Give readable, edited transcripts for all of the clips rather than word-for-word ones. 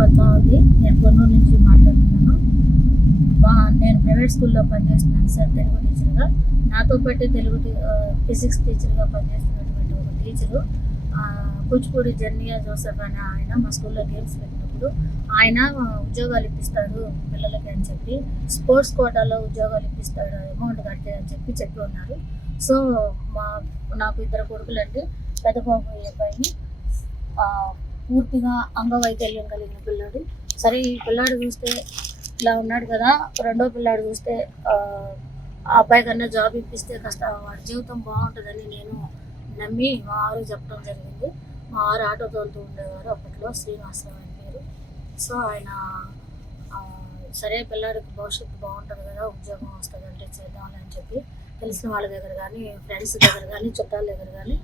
పద్మావతి. నేను కొన్నూరు నుంచి మాట్లాడుతున్నాను. నేను ప్రైవేట్ స్కూల్లో పనిచేస్తున్నాను సార్, తెలుగు టీచర్గా. నాతో పాటు ఫిజిక్స్ టీచర్గా పనిచేస్తున్నటువంటి ఒక టీచరు కూచిపూడి జర్నియా జోసెఫ్ అనే ఆయన మా స్కూల్లో గేమ్స్ పెట్టినప్పుడు ఆయన ఉద్యోగాలు ఇప్పిస్తాడు పిల్లలకి అని చెప్పి, స్పోర్ట్స్ కోటాలో ఉద్యోగాలు ఇప్పిస్తాడు అమౌంట్ కడితే అని చెప్పి ఉన్నారు. సో నాకు ఇద్దరు కొడుకులండి. పెద్ద బాబు అబ్బాయిని పూర్తిగా అంగవైకల్యం కలిగిన పిల్లాడు. సరే, ఈ పిల్లాడు చూస్తే ఇలా ఉన్నాడు కదా, రెండో పిల్లాడు చూస్తే ఆ అబ్బాయి కన్నా జాబ్ ఇప్పిస్తే కాస్త వాడి జీవితం బాగుంటుందని నేను నమ్మి మా ఆరు చెప్పడం జరిగింది. మా ఆరు ఆటో తోలుతూ ఉండేవారు అప్పట్లో, శ్రీనివాసరావు అని పేరు. సో ఆయన సరే పిల్లాడికి భవిష్యత్తు బాగుంటుంది కదా, ఉద్యోగం వస్తుంది అంటే చేద్దామని అని చెప్పి తెలిసిన వాళ్ళ దగ్గర కానీ, ఫ్రెండ్స్ దగ్గర కానీ, చుట్టాల దగ్గర కానీ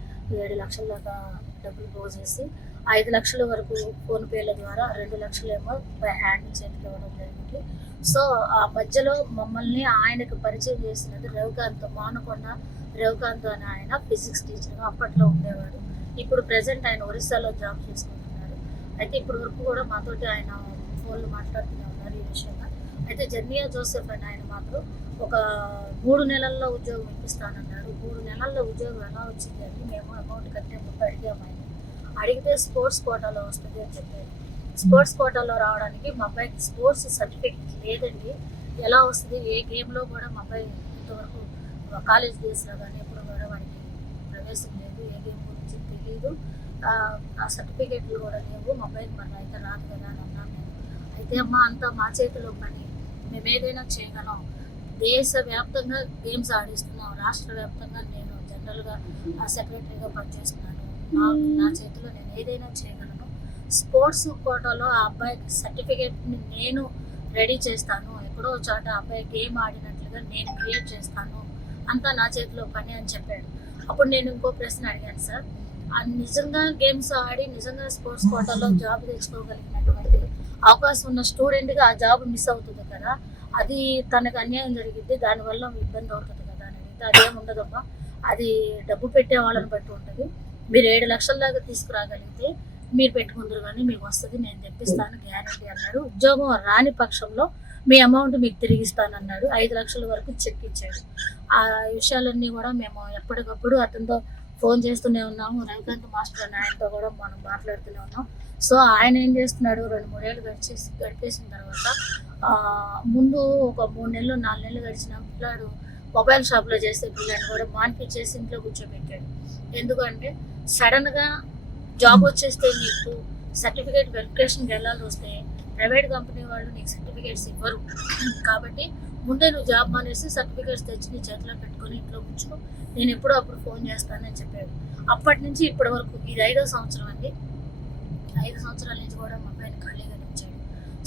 7 లక్షల దాకా డబ్బులు పోసేసి 5 లక్షల వరకు ఫోన్పేల ద్వారా 2 లక్షలేమో బై హ్యాండ్ చేతికి ఇవ్వడం జరిగింది. సో ఆ మధ్యలో మమ్మల్ని ఆయనకు పరిచయం చేసినది మానకొండ రవికాంత్ అని ఆయన ఫిజిక్స్ టీచర్గా అప్పట్లో ఉండేవాడు. ఇప్పుడు ప్రజెంట్ ఆయన ఒరిస్సాలో జాబ్ చేసుకుంటున్నాడు. అయితే ఇప్పటి వరకు కూడా మాతోటి ఆయన ఫోన్లు మాట్లాడుతూనే ఉన్నారు ఈ విషయంగా. అయితే జర్నియా జోసెఫ్ అని ఆయన మాత్రం ఒక 3 నెలల్లో ఉద్యోగం ఇప్పిస్తానన్నాడు. 3 నెలల్లో ఉద్యోగం ఎలా వచ్చింది అంటే మేము అమౌంట్ కట్టే ముందు అడిగాము. ఆయన అడిగితే స్పోర్ట్స్ కోటాలో వస్తుంది అని చెప్పారు. స్పోర్ట్స్ కోటాలో రావడానికి మా అబ్బాయికి స్పోర్ట్స్ సర్టిఫికేట్ లేదండి. ఎలా వస్తుంది? ఏ గేమ్లో కూడా మా అబ్బాయి ఇంతవరకు కాలేజ్ డేస్లో కానీ ఎప్పుడు కూడా వాడికి ప్రవేశం లేదు. ఏ గేమ్ గురించి తెలియదు. ఆ సర్టిఫికేట్లు కూడా లేవు. మా అబ్బాయికి మన అయితే రాదు కదా అని అన్నాను నేను. అయితే అమ్మ అంతా మా చేతిలో పని, మేము ఏదైనా చేయగలం. దేశవ్యాప్తంగా గేమ్స్ ఆడిస్తున్నాం. రాష్ట్ర వ్యాప్తంగా నేను జనరల్గా సెక్రటరీగా పనిచేస్తున్నాను. నా చేతిలో నేను ఏదైనా చేయగలను. స్పోర్ట్స్ కోటాలో ఆ అబ్బాయికి సర్టిఫికేట్ని నేను రెడీ చేస్తాను. ఎక్కడో చోట అబ్బాయి గేమ్ ఆడినట్లుగా నేను క్రియేట్ చేస్తాను. అంతా నా చేతిలో పని అని చెప్పాడు. అప్పుడు నేను ఇంకో ప్రశ్న అడిగాను సార్, నిజంగా గేమ్స్ ఆడి నిజంగా స్పోర్ట్స్ కోటాలో జాబ్ తెచ్చుకోగలిగినటువంటి అవకాశం ఉన్న స్టూడెంట్గా ఆ జాబ్ మిస్ అవుతుంది కదా, అది తనకు అన్యాయం జరిగింది, దానివల్ల ఇబ్బంది అవుతుంది కదా అని అడిగితే అదేం ఉండదమ్మా, అది డబ్బు పెట్టే వాళ్ళని బట్టి ఉంటుంది. మీరు 7 లక్షల దాకా తీసుకురాగలిగితే మీరు పెట్టుకుందరు కానీ మీకు వస్తుంది, నేను తెప్పిస్తాను గ్యారంటీ అన్నాడు. ఉద్యోగం రాని పక్షంలో మీ అమౌంట్ మీకు తిరిగిస్తానన్నాడు. 5 లక్షల వరకు చెక్ ఇచ్చాడు. ఆ విషయాలన్నీ కూడా మేము ఎప్పటికప్పుడు అతనితో ఫోన్ చేస్తూనే ఉన్నాము. రవికాంత్ మాస్టర్ అని ఆయనతో కూడా మనం మాట్లాడుతూనే ఉన్నాం. సో ఆయన ఏం చేస్తున్నాడు, 2-3 ఏళ్ళు గడిపేసిన తర్వాత ముందు ఒక 3 నెలలు 4 నెలలు గడిచిన పిల్లాడు మొబైల్ షాప్లో చేసే పిల్లాడిని కూడా మాన్పించేసి ఇంట్లో కూర్చోబెట్టాడు. ఎందుకంటే సడన్గా జాబ్ వచ్చేస్తే నీకు సర్టిఫికేట్ వెరిఫికేషన్కి వెళ్ళాల్సి వస్తే ప్రైవేట్ కంపెనీ వాళ్ళు నీకు సర్టిఫికేట్స్ ఇవ్వరు. కాబట్టి ముందే నువ్వు జాబ్ మానేసి సర్టిఫికేట్స్ తెచ్చి నీ చేతిలో పెట్టుకొని ఇంట్లో కూర్చో, నేను ఎప్పుడో అప్పుడు ఫోన్ చేస్తానని చెప్పాడు. అప్పటి నుంచి ఇప్పటి వరకు ఇది 5వ సంవత్సరం అండి. 5 సంవత్సరాల నుంచి కూడా మా అబ్బాయిని ఖాళీగా ఉంచాడు.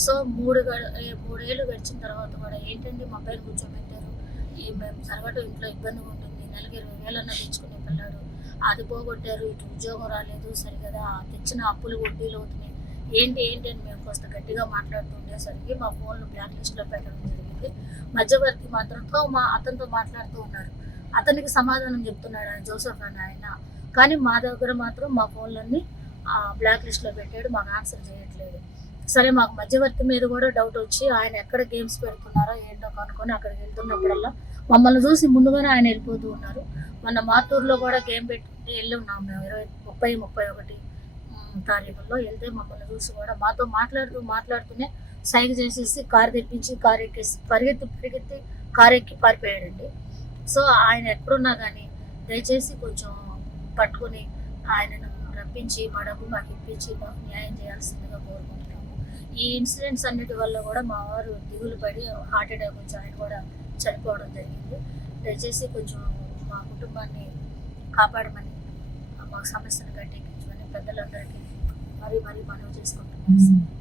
సో 3 ఏళ్ళు గడిచిన తర్వాత కూడా ఏంటంటే మా అబ్బాయిని కూర్చోబెట్టారు. మేము జరగటం ఇంట్లో ఇబ్బందిగా ఉంటుంది. నెలకి 20,000 అన్న తెచ్చుకునే పిల్లాడు, అది పోగొట్టారు. ఇటు ఉద్యోగం రాలేదు సరిగదా, తెచ్చిన అప్పులు వడ్డీలు అవుతున్నాయి. ఏంటి అని మేము కాస్త గట్టిగా మాట్లాడుతూ ఉండేసరికి మా ఫోన్లు బ్లాక్ లిస్ట్లో పెట్టడం జరిగింది. మధ్యవర్తి మాత్రంతో అతనితో మాట్లాడుతూ ఉన్నారు. అతనికి సమాధానం చెప్తున్నాడు ఆయన జోసెఫ్ అని ఆయన. కానీ మా దగ్గర మాత్రం మా ఫోన్లన్నీ బ్లాక్ లిస్ట్లో పెట్టాడు, మాకు ఆన్సర్ చేయట్లేదు. సరే, మాకు మధ్యవర్తి మీద కూడా డౌట్ వచ్చి ఆయన ఎక్కడ గేమ్స్ పెడుతున్నారో ఏంటో కనుక్కొని అక్కడికి వెళ్తున్నప్పుడల్లా మమ్మల్ని చూసి ముందుగానే ఆయన వెళ్ళిపోతూ ఉన్నారు. మొన్న మాతూరులో కూడా గేమ్ పెట్టి వెళ్ళి ఉన్నాం మేము 30-31 తారీఖుల్లో. వెళ్తే మమ్మల్ని చూసి కూడా మాతో మాట్లాడుతూనే సైగ చేసేసి కారు తెప్పించి కారు ఎక్కేసి పరిగెత్తి కారు ఎక్కి పారిపోయాడండి. సో ఆయన ఎక్కడున్నా కానీ దయచేసి కొంచెం పట్టుకొని ఆయనను రప్పించి మా డబ్బు మాకు ఇప్పించి మాకు న్యాయం చేయాల్సిందిగా కోరుకుంటున్నాము. ఈ ఇన్సిడెంట్స్ అన్నిటి వల్ల కూడా మా వారు దిగులు పడి హార్ట్ అటాక్ వచ్చి ఆయన కూడా చనిపోవడం జరిగింది. దయచేసి కొంచెం మా కుటుంబాన్ని కాపాడమని, మా సమస్యను గట్టెక్కించమని పెద్దలందరికీ మరీ మనవి చేసుకుంటున్నాను.